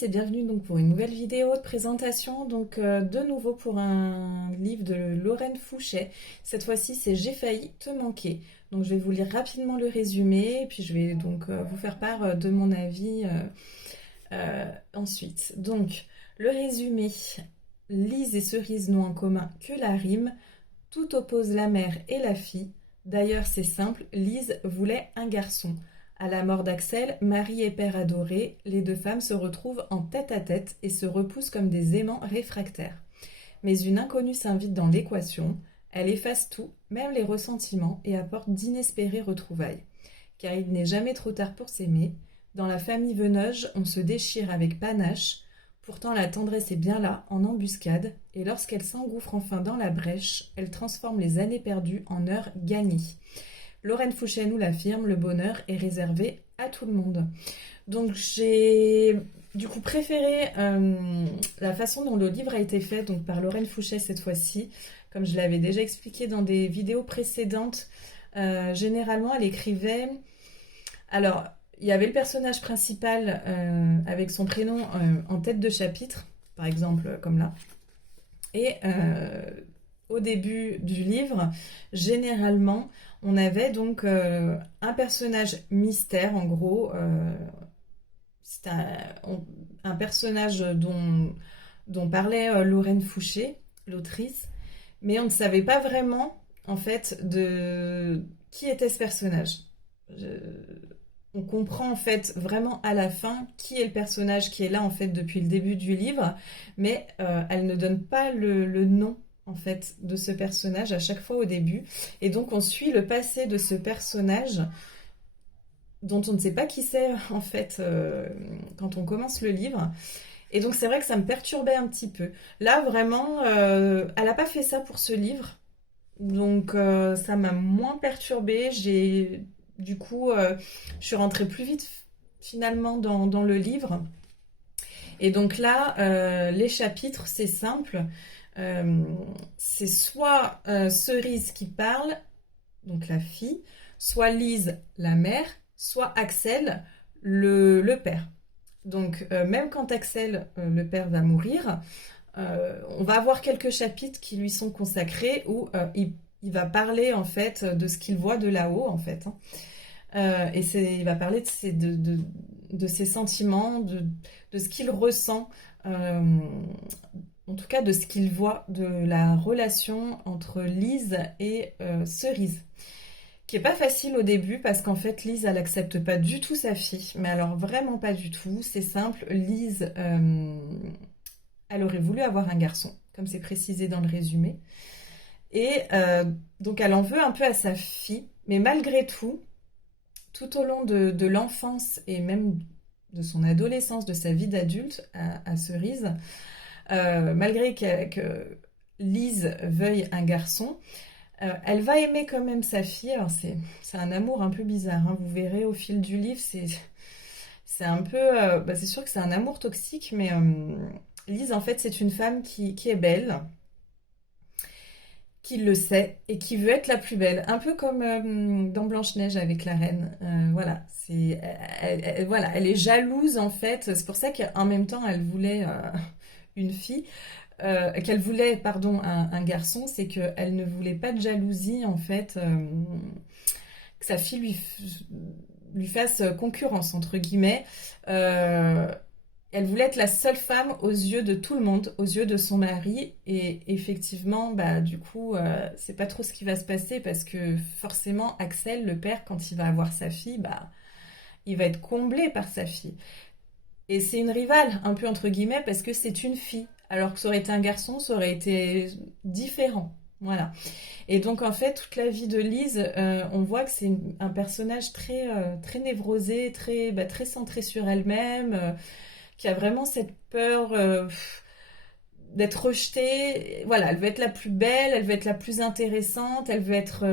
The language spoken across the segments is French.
tous et bienvenue donc pour une nouvelle vidéo de présentation, de nouveau pour un livre de Lorraine Fouché. Cette fois-ci c'est J'ai failli te manquer. Donc je vais vous lire rapidement le résumé et puis je vais vous faire part de mon avis ensuite. Donc le résumé, Lise et Cerise n'ont en commun que la rime, tout oppose la mère et la fille. D'ailleurs c'est simple, Lise voulait un garçon. À la mort d'Axel, mari et père adoré, les deux femmes se retrouvent en tête-à-tête et se repoussent comme des aimants réfractaires. Mais une inconnue s'invite dans l'équation, elle efface tout, même les ressentiments, et apporte d'inespérées retrouvailles. Car il n'est jamais trop tard pour s'aimer. Dans la famille Venoge, on se déchire avec panache. Pourtant la tendresse est bien là, en embuscade, et lorsqu'elle s'engouffre enfin dans la brèche, elle transforme les années perdues en heures gagnées. Lorraine Fouché nous l'affirme, le bonheur est réservé à tout le monde. Donc j'ai du coup préféré la façon dont le livre a été fait donc par Lorraine Fouché cette fois-ci. Comme je l'avais déjà expliqué dans des vidéos précédentes, généralement elle écrivait... Alors, il y avait le personnage principal avec son prénom en tête de chapitre, par exemple comme là. Et au début du livre, généralement, on avait donc un personnage mystère, en gros. C'est un personnage dont parlait Lorraine Fouché, l'autrice, mais on ne savait pas vraiment, en fait, de qui était ce personnage. Je- On comprend en fait vraiment à la fin qui est le personnage qui est là en fait depuis le début du livre, mais elle ne donne pas le nom en fait de ce personnage à chaque fois au début, et donc on suit le passé de ce personnage dont on ne sait pas qui c'est en fait quand on commence le livre. Et donc c'est vrai que ça me perturbait un petit peu. Là vraiment, elle n'a pas fait ça pour ce livre. Donc ça m'a moins perturbée. Du coup, je suis rentrée plus vite finalement dans le livre. Et donc là, les chapitres, c'est simple. Euh, c'est soit Cerise qui parle, donc la fille, soit Lise, la mère, soit Axel, le père. Donc même quand Axel, le père, va mourir, on va avoir quelques chapitres qui lui sont consacrés où il va parler en fait de ce qu'il voit de là-haut en fait, hein. Il va parler de ses sentiments, de ce qu'il ressent, euh, en tout cas de ce qu'il voit de la relation entre Lise et Cerise, qui est pas facile au début parce qu'en fait Lise elle accepte pas du tout sa fille, mais alors vraiment pas du tout. C'est simple, Lise elle aurait voulu avoir un garçon, comme c'est précisé dans le résumé. Et donc elle en veut un peu à sa fille, mais malgré tout, tout au long de l'enfance et même de son adolescence, de sa vie d'adulte à Cerise, malgré que Lise veuille un garçon, elle va aimer quand même sa fille. Alors c'est un amour un peu bizarre, hein. Vous verrez au fil du livre, c'est un peu... c'est sûr que c'est un amour toxique, mais Lise, en fait, c'est une femme qui est belle, qui le sait et qui veut être la plus belle. Un peu comme dans Blanche-Neige avec la reine. Voilà, voilà, elle est jalouse, en fait. C'est pour ça qu'en même temps, elle voulait une fille. Qu'elle voulait, pardon, un garçon, c'est qu'elle ne voulait pas de jalousie, en fait, que sa fille lui fasse concurrence, entre guillemets. Euh, Elle voulait être la seule femme aux yeux de tout le monde, aux yeux de son mari. Et effectivement, bah, du coup, c'est pas trop ce qui va se passer parce que forcément, Axel, le père, quand il va avoir sa fille, bah, il va être comblé par sa fille. Et c'est une rivale, un peu entre guillemets, parce que c'est une fille. Alors que ça aurait été un garçon, ça aurait été différent. Voilà. Et donc, en fait, toute la vie de Lise, on voit que c'est un personnage très névrosé, très centré sur elle-même, qui a vraiment cette peur d'être rejetée. Voilà, elle veut être la plus belle, elle veut être la plus intéressante, elle veut être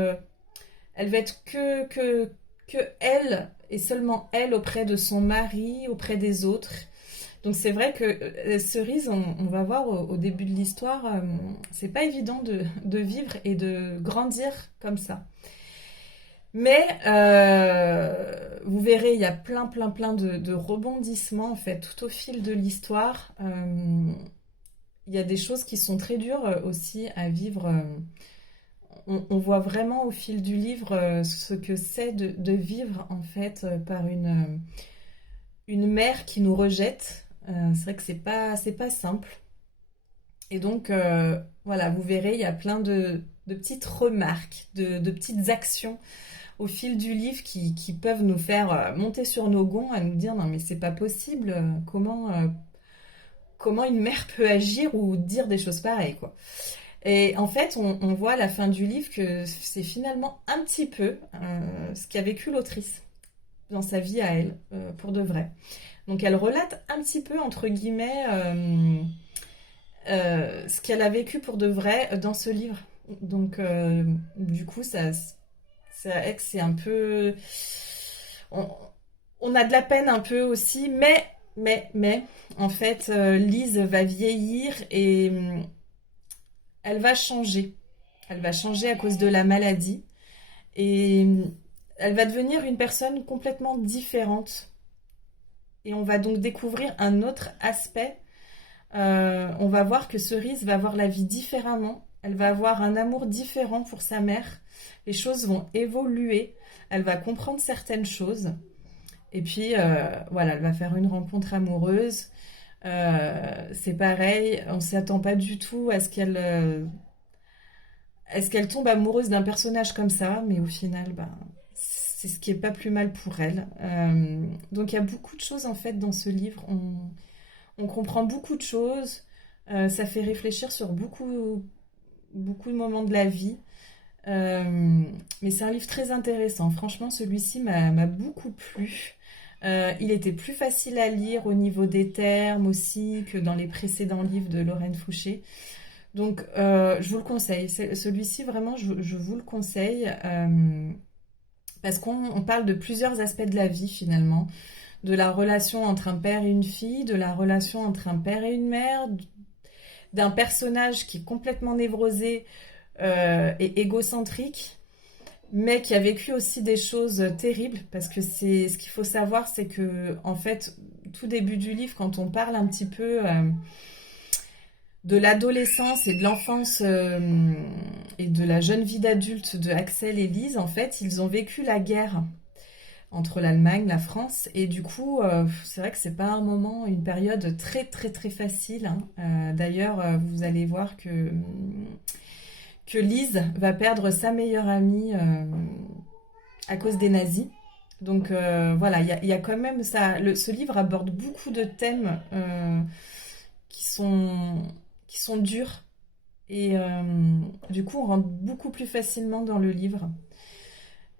que elle et seulement elle auprès de son mari, auprès des autres. Donc c'est vrai que Cerise, on va voir au début de l'histoire, c'est pas évident de vivre et de grandir comme ça. Mais vous verrez, il y a plein de rebondissements en fait tout au fil de l'histoire. Il y a des choses qui sont très dures aussi à vivre. On voit vraiment au fil du livre ce que c'est de vivre en fait par une mère qui nous rejette. C'est vrai que c'est pas simple. Et donc voilà, vous verrez, il y a plein de petites remarques, de petites actions au fil du livre qui peuvent nous faire monter sur nos gonds à nous dire non mais c'est pas possible, comment une mère peut agir ou dire des choses pareilles quoi. Et en fait, on voit à la fin du livre que c'est finalement un petit peu ce qu'a vécu l'autrice dans sa vie à elle, pour de vrai. Donc elle relate un petit peu, entre guillemets, ce qu'elle a vécu pour de vrai dans ce livre. Donc du coup, c'est un peu... On, on a de la peine un peu aussi, mais en fait, Lise va vieillir et elle va changer. Elle va changer à cause de la maladie. Et elle va devenir une personne complètement différente. Et on va donc découvrir un autre aspect. On va voir que Cerise va voir la vie différemment. Elle va avoir un amour différent pour sa mère. Les choses vont évoluer. Elle va comprendre certaines choses. Et puis, voilà, elle va faire une rencontre amoureuse. C'est pareil, on ne s'attend pas du tout à ce qu'elle tombe amoureuse d'un personnage comme ça, mais au final, ben, c'est ce qui est pas plus mal pour elle. Donc il y a beaucoup de choses en fait dans ce livre. On comprend beaucoup de choses. Ça fait réfléchir sur beaucoup de moments de la vie. Mais c'est un livre très intéressant. Franchement, celui-ci m'a beaucoup plu. Il était plus facile à lire au niveau des termes aussi que dans les précédents livres de Lorraine Fouché. Donc, je vous le conseille. Celui-ci, vraiment, je vous le conseille parce qu'on parle de plusieurs aspects de la vie finalement. De la relation entre un père et une fille, de la relation entre un père et une mère, d'un personnage qui est complètement névrosé et égocentrique, mais qui a vécu aussi des choses terribles, parce que c'est ce qu'il faut savoir, c'est que en fait, tout début du livre, quand on parle un petit peu de l'adolescence et de l'enfance et de la jeune vie d'adulte de Axel et Lise, en fait, ils ont vécu la guerre entre l'Allemagne, la France, et du coup, c'est vrai que c'est pas un moment, une période très facile. Hein. D'ailleurs, vous allez voir que Lise va perdre sa meilleure amie à cause des nazis. Donc voilà, il y a quand même ça. Ce livre aborde beaucoup de thèmes qui sont durs et du coup on rentre beaucoup plus facilement dans le livre.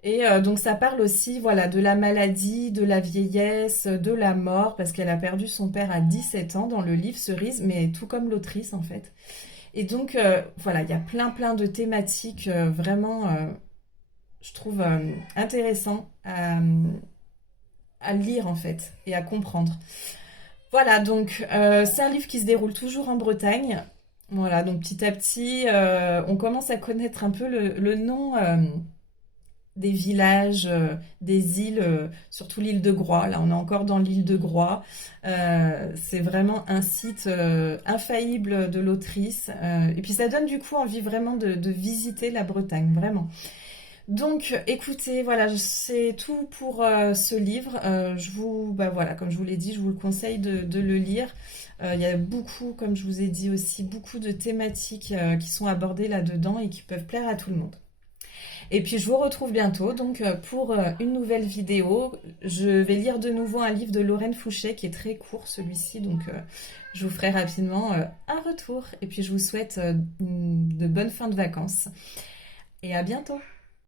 Et donc ça parle aussi voilà, de la maladie, de la vieillesse, de la mort, parce qu'elle a perdu son père à 17 ans dans le livre Cerise, mais tout comme l'autrice en fait. Et donc voilà, il y a plein de thématiques vraiment, je trouve, intéressant à lire en fait et à comprendre. Voilà, donc c'est un livre qui se déroule toujours en Bretagne. Voilà, donc petit à petit, on commence à connaître un peu le nom des villages, des îles, surtout l'île de Groix. Là, on est encore dans l'île de Groix. C'est vraiment un site infaillible de l'autrice. Et puis ça donne du coup envie vraiment de visiter la Bretagne, vraiment. Donc, écoutez, voilà, c'est tout pour ce livre. Bah voilà, comme je vous l'ai dit, je vous le conseille de le lire. Il y a beaucoup, comme je vous ai dit aussi, beaucoup de thématiques qui sont abordées là-dedans et qui peuvent plaire à tout le monde. Et puis je vous retrouve bientôt donc pour une nouvelle vidéo. Je vais lire de nouveau un livre de Lorraine Fouché qui est très court celui-ci, donc je vous ferai rapidement un retour. Et puis je vous souhaite de bonnes fins de vacances et à bientôt.